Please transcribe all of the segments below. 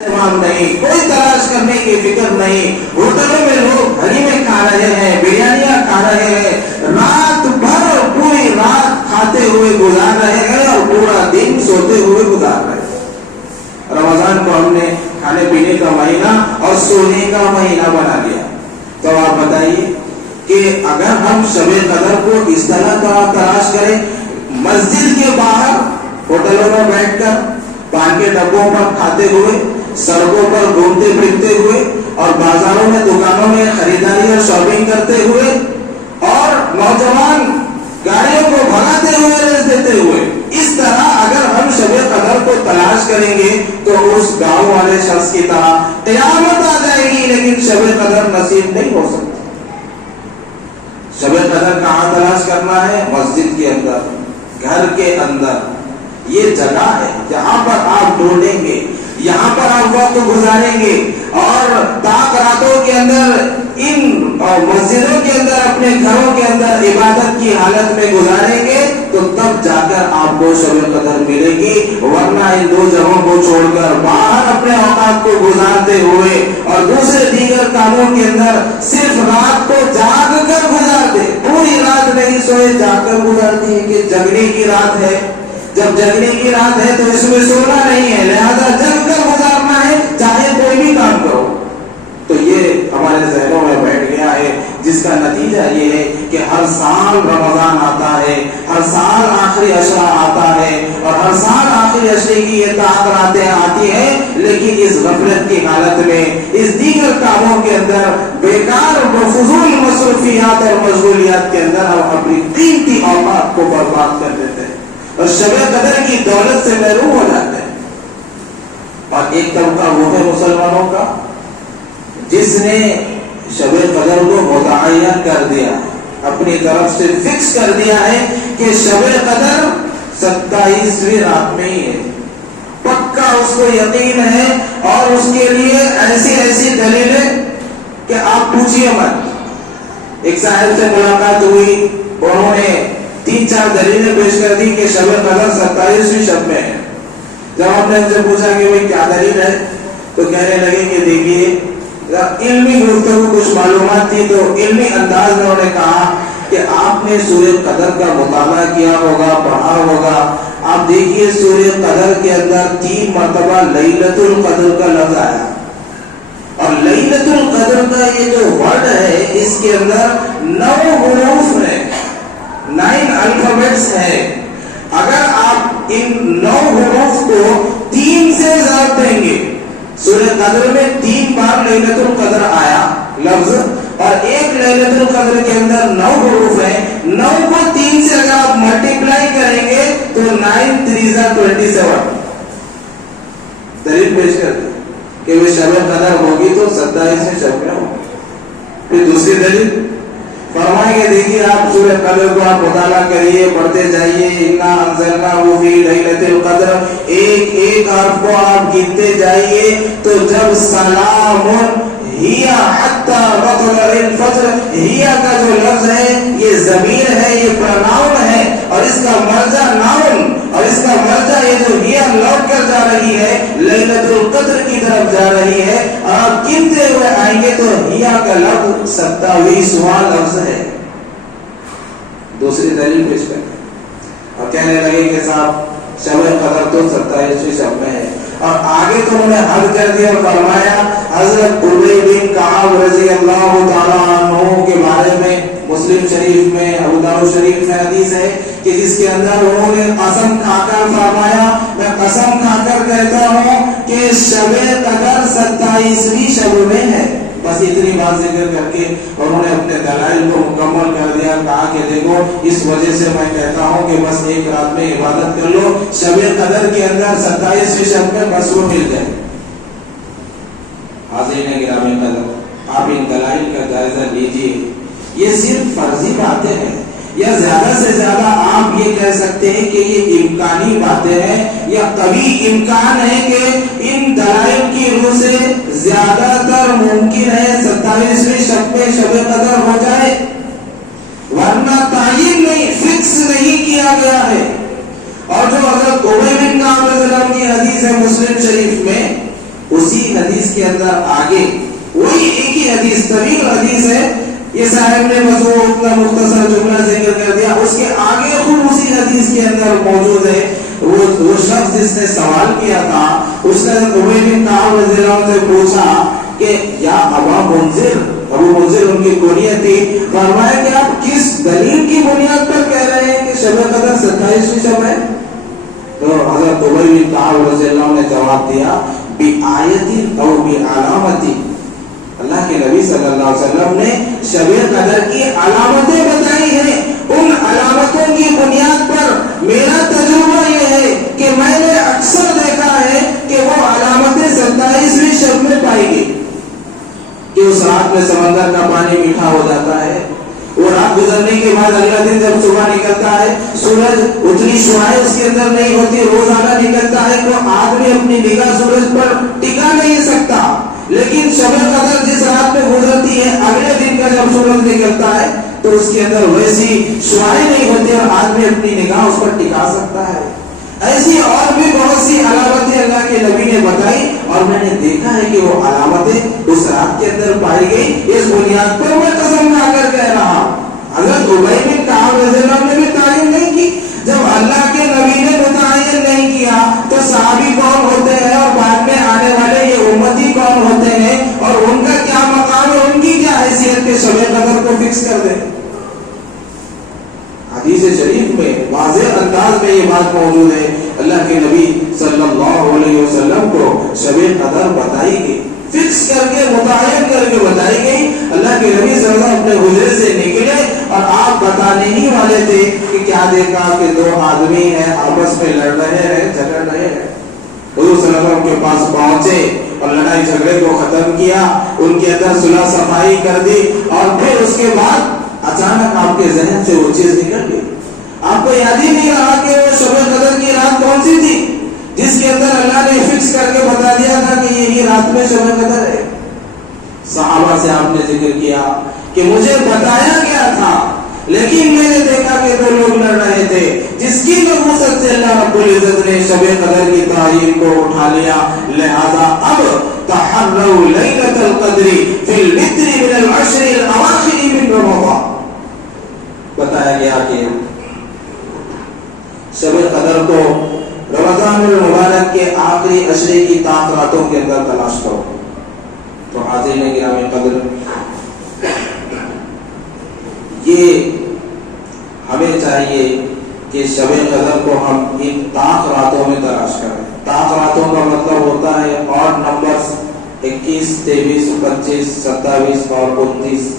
اہتمام نہیں، کوئی تلاش کرنے کی فکر نہیں. ہوٹلوں میں لوگ گھڑی میں کھا رہے ہیں، بریانیاں کھا رہے ہیں، رات بھر پوری رات کھاتے ہوئے گزار رہے ہیں اور پورا دن سوتے ہوئے گزار رہے ہیں. رمضان کو ہم نے کھانے پینے کا مہینہ اور سونے کا مہینہ بنا لیا. تو آپ بتائیے کہ اگر ہم شب قدر کو اس طرح تلاش کریں، مسجد کے باہر ہوٹلوں میں بیٹھ کر پان کے ڈبوں پر کھاتے ہوئے، سڑکوں پر گھومتے پھرتے ہوئے اور بازاروں میں دکانوں میں خریداری اور شاپنگ کرتے ہوئے اور نوجوان گاڑیوں کو بھگاتے ہوئے ریس دیتے ہوئے، اس طرح اگر ہم شب قدر کو تلاش کریں گے تو اس گاؤں والے شخص کی طرح قیامت آ جائے گی، لیکن شب قدر نصیب نہیں ہو سکتا. شب قدر کہاں تلاش کرنا ہے؟ مسجد کے اندر، گھر کے اندر. یہ جگہ ہے جہاں پر آپ ڈھونڈیں گے، یہاں پر آپ وقت گزاریں گے اور تاک راتوں کے اندر ان مسجدوں کے اندر، اپنے گھروں کے اندر عبادت کی حالت میں گزاریں گے تو تب جا کر آپ کو شب قدر ملے گی. ورنہ ان دو جگہوں کو چھوڑ کر باہر اپنے اوقات کو گزارتے ہوئے اور دوسرے دیگر کاموں کے اندر صرف رات کو جاگ کر گزارتے، پوری رات نہیں سوئے، جاگ کر گزارتے ہیں کہ جگنے کی رات ہے. جب جگنے کی رات ہے تو اس میں سونا نہیں ہے، لہذا جگ کر گزارنا ہے، چاہے کوئی بھی کام کرو. تو یہ ہمارے ذہنوں میں بیٹھ گیا ہے، جس کا نتیجہ یہ ہے کہ ہر سال رمضان آتا ہے، ہر سال آخری عشرہ آتا ہے اور ہر سال آخری عشرے کی یہ راتیں آتی ہیں، لیکن اس غفلت کی حالت میں، اس دیگر کاموں کے اندر، بیکار و فضول مصروفیات اور مشغولیات کے اندر ہم اپنی قیمتی اوقات کو برباد کر دیتے ہیں اور شب قدر کی دولت سے محروم ہو جاتے ہیں. اور ایک طبقہ وہ ہے مسلمانوں کا جس نے شب قدر کو متعین کر دیا، اپنی طرف سے فکس کر دیا ہے کہ شب قدر 27ویں رات میں ہی ہے. پکا اس کو یقین ہے اور اس کے لیے ایسی دلیلیں کہ آپ پوچھئے مت. ایک صاحب سے ملاقات ہوئی، انہوں نے 3-4 دلیلیں پیش کر دی کہ شب قدر 27ویں شب میں ہے. جب ہم نے ان سے پوچھا کہ بھئی کیا دلیل ہے تو کہنے لگے کہ دیکھیے، علمی گفتگو کچھ معلومات تھی تو علمی انداز میں انہوں نے کہا کہ آپ نے سورہ قدر کا مطالعہ کیا ہوگا، پڑھا ہوگا. آپ دیکھیے سورہ قدر کے اندر 3 مرتبہ لیلۃ القدر کا لفظ آیا اور لیلۃ القدر کا یہ جو ورڈ ہے اس کے اندر 9 حروف ہیں، 9 الفابیٹس ہیں. اگر آپ ان 9 حروف کو 3 سے ضرب دیں گے، سورہ قدر میں 3 بار لیلۃ القدر آیا لفظ اور ایک لیلۃ القدر کے اندر 9 حروف ہیں، 9 کو 3 سے اگر آپ ملٹیپلائی کریں گے تو 9 3 27 دلیل پیش کر دی کہ وہ شب قدر ہوگی تو 27ویں شب میں ہوگی. پھر دوسری دلیل فرمائیں گے، دیکھیے آپ سورہ قدر کو آپ مطالعہ کریے، پڑھتے جائیے، انا انزلناہ فی لیلۃ القدر، ایک حرف کو آپ گنتے جائیے تو جب سلام ہی حتی مطلع الفجر، ہی کا جو لفظ ہے یہ ضمیر ہے، یہ پروناؤن ہے اور اس کا مرجع ناؤن اور اس کا مرجع یہ جو ہی لوٹ کر جا رہی ہے لیلۃ القدر کی طرف جا رہی ہے. آپ گنتے ہوئے آئیں گے تو ہی کا لفظ 27واں لفظ ہے. دوسری دلیل پیش کریں اور کہنے لگے کہ صاحب شب قدر تو 27ویں شب میں ہے. اور آگے تو انہوں نے حد کر دیا اور فرمایا حضرت ابی بن کعب رضی اللہ تعالیٰ عنہ کے بارے میں مسلم شریف میں، ابو داؤد شریف میں حدیث ہے کہ جس کے اندر انہوں نے قسم کھا کر فرمایا، میں قسم کھا کر کہتا ہوں کہ شب قدر 27ویں شب میں ہے. بس اتنی بات ذکر کر کے انہوں نے اپنے دلائل کو مکمل کر دیا. کہا کہ دیکھو اس وجہ سے میں کہتا ہوں کہ بس ایک رات میں عبادت کر لو، شب قدر کے اندر 27ویں شب میں بس وہ مل جائے. حاضرین گرامی قدر، آپ ان دلائل کا جائزہ لیجیے. یہ صرف فرضی باتیں ہیں یا زیادہ سے زیادہ آپ یہ کہہ سکتے ہیں کہ یہ امکانی باتیں ہیں یا کبھی امکان ہے کہ ان دلائل کی روح سے زیادہ تر ممکن ہے 27ویں شب میں شب قدر ہو جائے، ورنہ تعین نہیں، فکس نہیں کیا گیا ہے. اور جو حضرت ابی بن کعب رضی اللہ عنہ کی حدیث ہے مسلم شریف میں اسی حدیث کے اندر آگے وہی ایک ہی حدیث، طویل حدیث ہے، یہ صاحب نے بس وہ اتنا مختصر جملہ ذکر کر دیا، اس کے آگے خود اسی حدیث کے اندر موجود ہے وہ شخص جس نے سوال کیا تھا، اس نے ابی بن کعب رضی اللہ عنہ سے پوچھا کہ یا ابا منذر، ابو منذر ان کی کنیت تھی، فرمایا کہ آپ کس دلیل کی بنیاد پر کہہ رہے ہیں کہ شب قدر 27ویں شب ہے؟ تو حضرت ابی بن کعب رضی اللہ عنہ نے جواب دیا بآیت او بعلامت، اللہ کے نبی صلی اللہ علیہ وسلم نے شب قدر کی علامتیں بتائی ہیں، ان علامتوں کی بنیاد پر میرا تجربہ یہ ہے کہ میں نے اکثر دیکھا ہے کہ وہ علامتیں 27ویں شب میں پائی گئی، کہ اس رات میں سمندر کا پانی میٹھا ہو جاتا ہے، وہ رات گزرنے کے بعد اگلا دن جب صبح نکلتا ہے سورج اتنی شعاعیں اس کے اندر نہیں ہوتی، روزانہ نکلتا ہے تو آدمی اپنی نگاہ سورج پر ٹکا نہیں سکتا، لیکن شب قدر جس رات میں گزرتی ہے اگلے دن کا جب سورج نکلتا ہے تو اس کے اندر ویسی شعاعیں نہیں ہوتی اور آدمی اپنی نگاہ اس پر ٹکا سکتا ہے۔ ایسی اور بھی بہت سی علامتیں اللہ کے نبی نے بتائی اور میں نے دیکھا ہے کہ وہ علامتیں اس رات کے اندر پائی گئی، اس بنیاد پر میں قسم کھا کر کہہ رہا ہوں۔ حضرت ابی بن کعب رضی اللہ عنہ نے بھی تعین نہیں کی، جب اللہ کے نبی نے متعین نہیں کیا تو صحابی کون ہوتے ہیں اور بعد میں آنے والے یہ امتی کون ہوتے ہیں اور ان کا کیا مقام ہے، ان کی کیا حیثیت کے شب قدر کو فکس کر دیں۔ حدیث شریف میں واضح انداز میں یہ بات موجود ہے، اللہ کے نبی صلی اللہ علیہ وسلم کو شب قدر بتائی گئی، فکس کر کے متعین کر کے بتائی گئی۔ اللہ کے نبی صلی اللہ علیہ وسلم اپنے حجرے سے نکلے اور آپ بتانے ہی والے تھے کہ کیا دیکھا کہ دو آدمی ہیں آپس میں لڑ رہے ہیں، جھگڑ رہے ہیں۔ حضور صلی اللہ علیہ وسلم کے پاس پہنچے اور لڑائی جھگڑے کو ختم کیا، ان کے اندر صلح صفائی کر دی اور پھر اس کے بعد اچانک آپ کے ذہن سے وہ چیز نکل گئی، آپ کو یاد ہی نہیں رہا کہ وہ شب قدر کی رات کون سی تھی جس کے اندر اللہ نے فکس کر کے بتا دیا تھا کہ یہی رات میں شب قدر ہے۔ صحابہ سے آپ نے ذکر کیا کہ مجھے بتایا گیا تھا لیکن میں نے دیکھا کہ دو لوگ لڑ رہے تھے، جس کی نبوت سے اللہ رب العزت نے شب قدر کی تعین کو اٹھا لیا، لہذا اب تحروا لیلۃ القدر فی الوتر من العشر الاواخر من رمضان، بتایا گیا کہ شب قدر کو رمضان المبارک کے آخری عشرے کی طاق راتوں کے اندر تلاش کرو۔ تو حاضرین گرامی قدر، یہ ہمیں چاہیے کہ شب قدر کو ہم ان طاق راتوں میں تلاش کریں۔ طاق راتوں کا مطلب ہوتا ہے اور نمبرز 21، 23، 25، 27 اور 29۔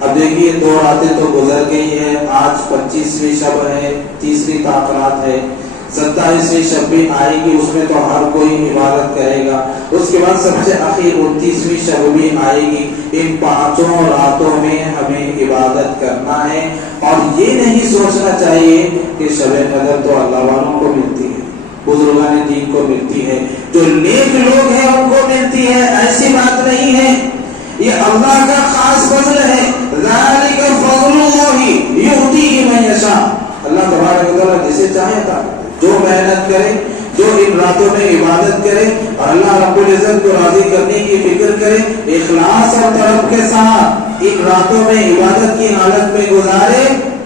اب دیکھیے دو راتیں تو گزر گئی ہیں، آج 25ویں شب ہے، تیسری طاق رات ہے، 27ویں شب بھی آئے گی، اس میں تو ہر کوئی عبادت کرے گا، اس کے بعد سب سے اخیر 29ویں شب بھی آئے گی۔ ان پانچوں راتوں میں ہمیں عبادت کرنا ہے اور یہ نہیں سوچنا چاہیے کہ شب قدر تو اللہ والوں کو ملتی ہے، بزرگان دین کو ملتی ہے، جو نیک لوگ ہیں ان کو ملتی ہے، ایسی بات نہیں ہے، یہ اللہ کا خاص فضل ہے۔ ذالک فضل اللہ یؤتیہ من یشاء، اللہ تبارک و تعالیٰ جسے چاہے تھا، جو محنت کرے، جو ان راتوں میں عبادت کرے اور اللہ رب العزت کو راضی کرنے کی فکر کرے، اخلاص اور طلب کے ساتھ ان راتوں میں عبادت کی حالت میں گزارے،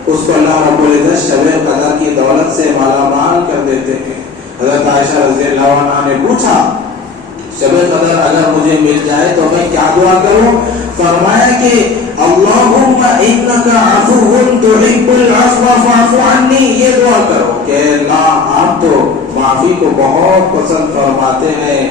اس کو اللہ رب العزت شب قدر کی دولت سے مالا مال کر دیتے ہیں۔ حضرت عائشہ رضی اللہ عنہا نے پوچھا شب قدر اگر مجھے مل جائے تو میں کیا دعا کروں؟ فرمایا کہ اللہم انک عفو تحب العفو فاعف عنی، یہ دعا کرو کہ اللہ آپ تو معافی کو بہت پسند فرماتے ہیں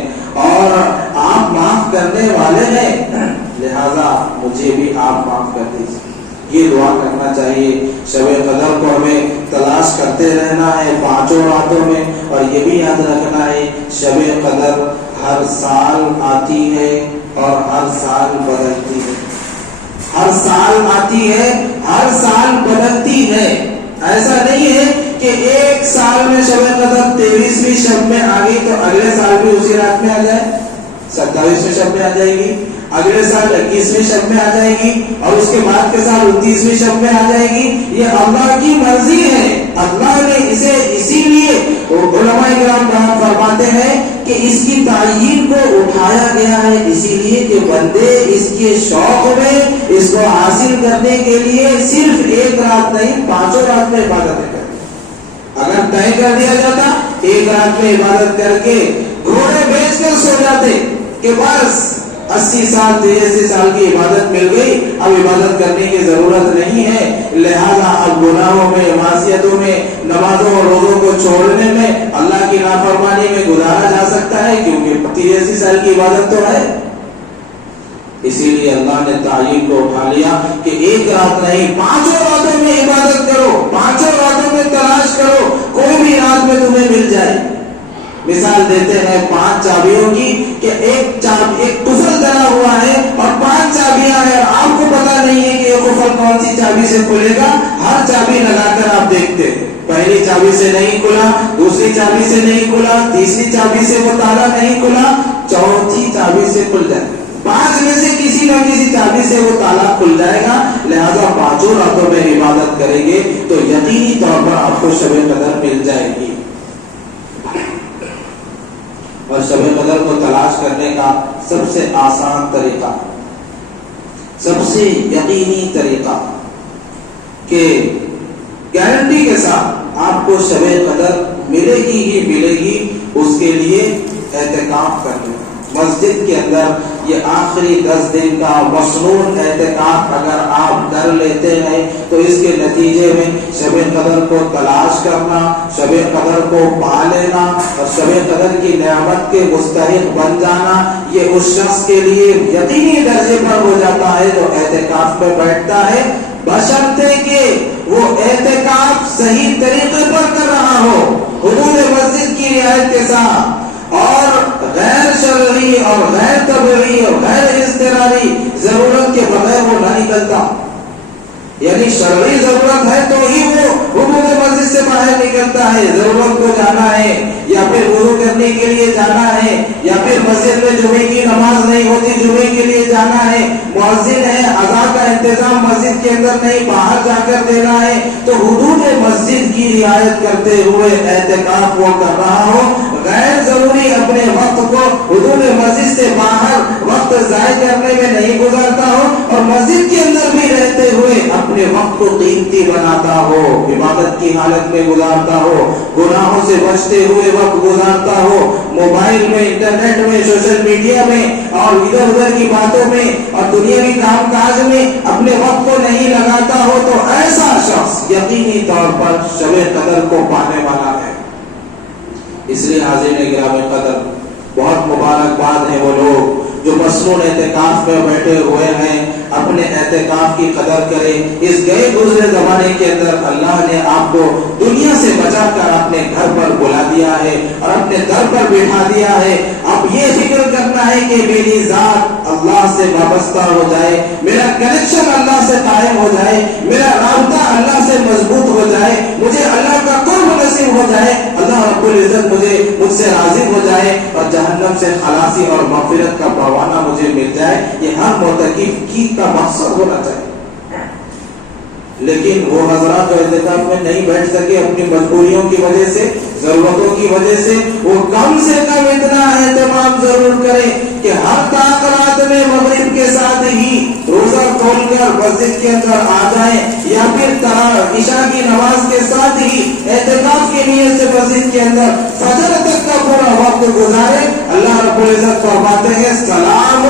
اور آپ معاف کرنے والے ہیں، لہذا مجھے بھی آپ معاف کر دیجیے۔ یہ دعا کرنا چاہیے۔ شب قدر کو ہمیں تلاش کرتے رہنا ہے پانچوں راتوں میں، اور یہ بھی یاد رکھنا ہے شب قدر ہر سال آتی ہے اور ہر سال بدلتی ہے، ہر سال آتی ہے، ہر سال بدلتی ہے۔ ایسا نہیں ہے کہ ایک سال میں شب قدر 23ویں شب میں آ گئی تو اگلے سال بھی اسی رات میں آ جائے، 27ویں شب میں آ جائے گی، اگلے سال 21ویں شب میں آ جائے گی اور اس کے بعد کے سال 29ویں شب میں آ جائے گی۔ یہ اللہ کی مرضی ہے، اللہ نے اسے اسی لیے علماء کرام بیان فرماتے ہیں کہ اس کی تعین کو اٹھایا گیا ہے اسی لیے کہ بندے اس کے شوق میں اس کو حاصل کرنے کے لیے صرف ایک رات نہیں 5 رات میں عبادتیں کریں. اگر طے کر دیا جاتا ایک رات میں عبادت کر کے گھوڑے بیچ کر سو جاتے کہ بس 80 سال 83 سال کی عبادت مل گئی, اب عبادت کرنے کی ضرورت نہیں ہے, لہذا اب گناہوں میں معصیتوں میں نمازوں اور روزوں کو چھوڑنے میں اللہ کی نافرمانی میں گزارا جا سکتا ہے کیونکہ 83 سال کی عبادت تو ہے. اسی لیے اللہ نے تعین کو اٹھا لیا کہ ایک رات نہیں 5 راتوں میں عبادت کرو, 5 راتوں میں تلاش کرو, کوئی بھی رات میں تمہیں مل جائے. مثال دیتے ہیں 5 چابیوں کی کہ ایک قفل ڈلا ہوا ہے اور 5 چابیاں ہیں, آپ کو پتا نہیں ہے کہ یہ قفل کون سی چابی سے کھلے گا. ہر چابی لگا کر آپ دیکھتے ہیں, پہلی چابی سے نہیں کھلا, دوسری چابی سے نہیں کھلا, تیسری چابی سے وہ تالا نہیں کھلا, چوتھی چابی سے کھل جائے. 5 میں سے کسی نہ کسی چابی سے وہ تالا کھل جائے گا. لہذا 5 راتوں میں عبادت کریں گے تو یقینی طور پر آپ کو شب قدر مل جائے گی. اور شب قدر کو تلاش کرنے کا سب سے آسان طریقہ, سب سے یقینی طریقہ کہ گارنٹی کے ساتھ آپ کو شب قدر ملے گی ہی ملے گی, اس کے لیے اعتکاف کرنا. مسجد کے اندر یہ آخری 10 دن کا مصنون اعتکاف اگر آپ کر لیتے ہیں تو اس کے نتیجے میں شب قدر کو تلاش کرنا, شب قدر کو پا لینا اور شب قدر کی نعمت کے مستحق بن جانا یہ اس شخص کے لیے یقینی درجے پر ہو جاتا ہے جو اعتکاف میں بیٹھتا ہے, بشرطے کہ وہ اعتکاف صحیح طریقے پر کر رہا ہو, حدود مسجد کی رعایت کے ساتھ, اور غیر شرعی اور غیر طبعی اور غیر اضطراری ضرورت کے بغیر وہ نہ نکلتا. یعنی شرعی ضرورت ہے تو ہی وہ حدود مسجد سے باہر نکلتا ہے, ضرورت کو جانا ہے یا پھر وضو کرنے کے لیے جانا ہے یا پھر مسجد میں جمعے کی نماز نہیں ہوتی جمعے کے لیے جانا ہے, مؤذن ہے اذان کا انتظام مسجد کے اندر نہیں باہر جا کر دینا ہے, تو حدود مسجد کی رعایت کرتے ہوئے اعتکاف وہ کر رہا ہو, غیر ضروری اپنے وقت کو حدود مسجد سے باہر وقت ضائع کرنے میں نہیں گزارتا ہو اور مسجد کے اندر بھی رہتے ہوئے اپنے وقت کو قیمتی بناتا ہو, عبادت کی حالت میں گزارتا ہو, گناہوں سے بچتے ہوئے وقت گزارتا ہو, موبائل میں, انٹرنیٹ میں, سوشل میڈیا میں اور ادھر ادھر کی باتوں میں اور دنیاوی کام کاج میں اپنے وقت کو نہیں لگاتا ہو, تو ایسا شخص یقینی طور پر شب قدر کو پانے والا ہے. اس لیے حاضرین گرامی قدر, بہت مبارکباد ہے وہ لوگ جو مصنون اعتکاف میں بیٹھے ہوئے ہیں, اپنے اعتکاف کی قدر کریں. اس گئے گزرے زمانے کے اندر اللہ نے آپ کو دنیا سے بچا کر اپنے گھر پر بلا دیا ہے اور اپنے در پر بٹھا دیا ہے. اب یہ فکر کرنا ہے کہ میری ذات اللہ سے وابستہ ہو جائے, میرا کنیکشن اللہ سے قائم ہو جائے, میرا رابطہ اللہ سے مضبوط ہو جائے, مجھے اللہ کا قرب نصیب ہو جائے, اللہ رب العزت مجھ سے راضی ہو جائے اور جہنم سے خلاصی اور مغفرت کا پروانہ مجھے مل جائے. یہ ہر معتکف کی کا مقصد ہونا چاہیے. لیکن وہ حضرات جو اعتکاف میں نہیں بیٹھ سکے اپنی مجبوریوں کی وجہ سے, ضرورتوں کی وجہ سے, وہ کم سے کم اتنا اہتمام ضرور کریں کہ ہر رات میں مغرب کے ساتھ ہی روزہ کھول کر مسجد کے اندر آ جائیں یا پھر عشاء کی نماز کے ساتھ ہی اعتکاف کی نیت سے مسجد کے اندر فجر تک کا پورا وقت گزارے. اللہ رب العزت فرماتے ہیں سلام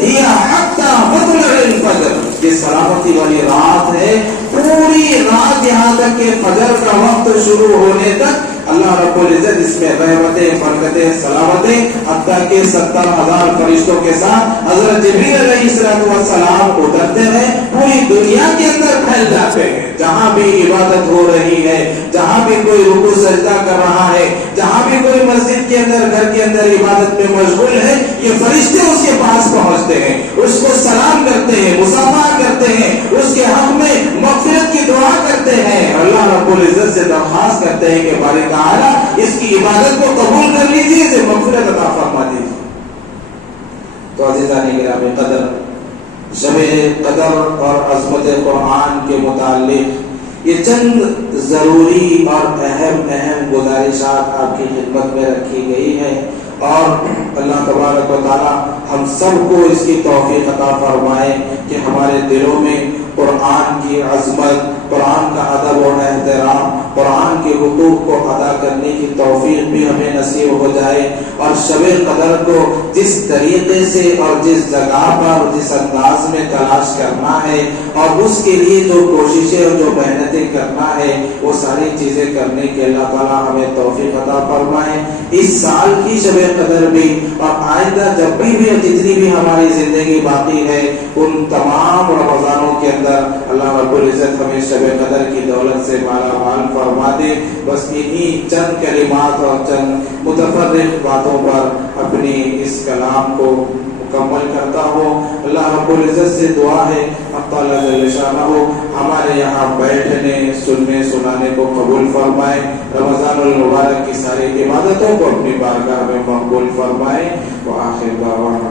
ہی حتی مطلع الفجر, یہ سلامتی والی رات ہے, پوری رات یہاں تک کہ فجر کا وقت شروع ہونے تک اللہ رب العزت اس میں رحمتیں, برکتیں, سلامتیں حتیٰ کہ 70,000 فرشتوں کے ساتھ حضرت جبریل علیہ السلام اترتے ہیں, پوری دنیا کے اندر پھیل جاتے ہیں. جہاں بھی عبادت ہو رہی ہے, جہاں بھی کوئی رکوع سجدہ کر رہا ہے, جہاں بھی کوئی مسجد کے اندر گھر کے اندر عبادت میں مشغول ہے, یہ فرشتے اس کے پاس پہنچتے ہیں, اس کو سلام کرتے ہیں, مصافحہ کرتے ہیں, اس کے حق میں مغفرت کی دعا کرتے ہیں, اللہ رب العزت سے درخواست کرتے ہیں کہ بارک تعالی اس کی عبادت کو قبول کر لیجیے, اسے مغفرت عطا فرما دیجیے. تو عزیزان گرامی قدر, شب قدر اور عظمت قرآن کے متعلق یہ چند ضروری اور اہم گزارشات آپ کی خدمت میں رکھی گئی ہیں. اور اللہ تبارک و تعالی ہم سب کو اس کی توفیق عطا فرمائے کہ ہمارے دلوں میں قرآن کی عظمت، قرآن کا ادب و احترام، قرآن کے حقوق کو ادا کرنے کی توفیق بھی ہمیں نصیب ہو جائے، اور شب قدر کو جس طریقے سے اور جس جگہ پر جس انداز میں تلاش کرنا ہے اور اس کے لیے جو کوششیں اور جو محنتیں کرنا ہے وہ ساری چیزیں کرنے کے اللہ تعالیٰ ہمیں توفیق عطا فرمائے۔ اس سال کی شب قدر بھی اور آئندہ جب بھی جتنی بھی ہماری زندگی باقی ہے ان تمام رمضانوں کے اندر اللہ رب العزت ہمیں شب قدر کی دولت سے مالا مال فرما دے۔ بس انہی چند کلمات اور چند متفرق باتوں پر اپنی اس کلام کو مکمل کرتا ہوں۔ اللہ رب العزت سے دعا ہے اللہ تعالیٰ جل شانہ ہمارے یہاں بیٹھنے سننے سنانے کو قبول فرمائے، رمضان المبارک کی ساری عبادتوں کو اپنی بارگاہ میں مقبول فرمائے۔ وآخر دعوانا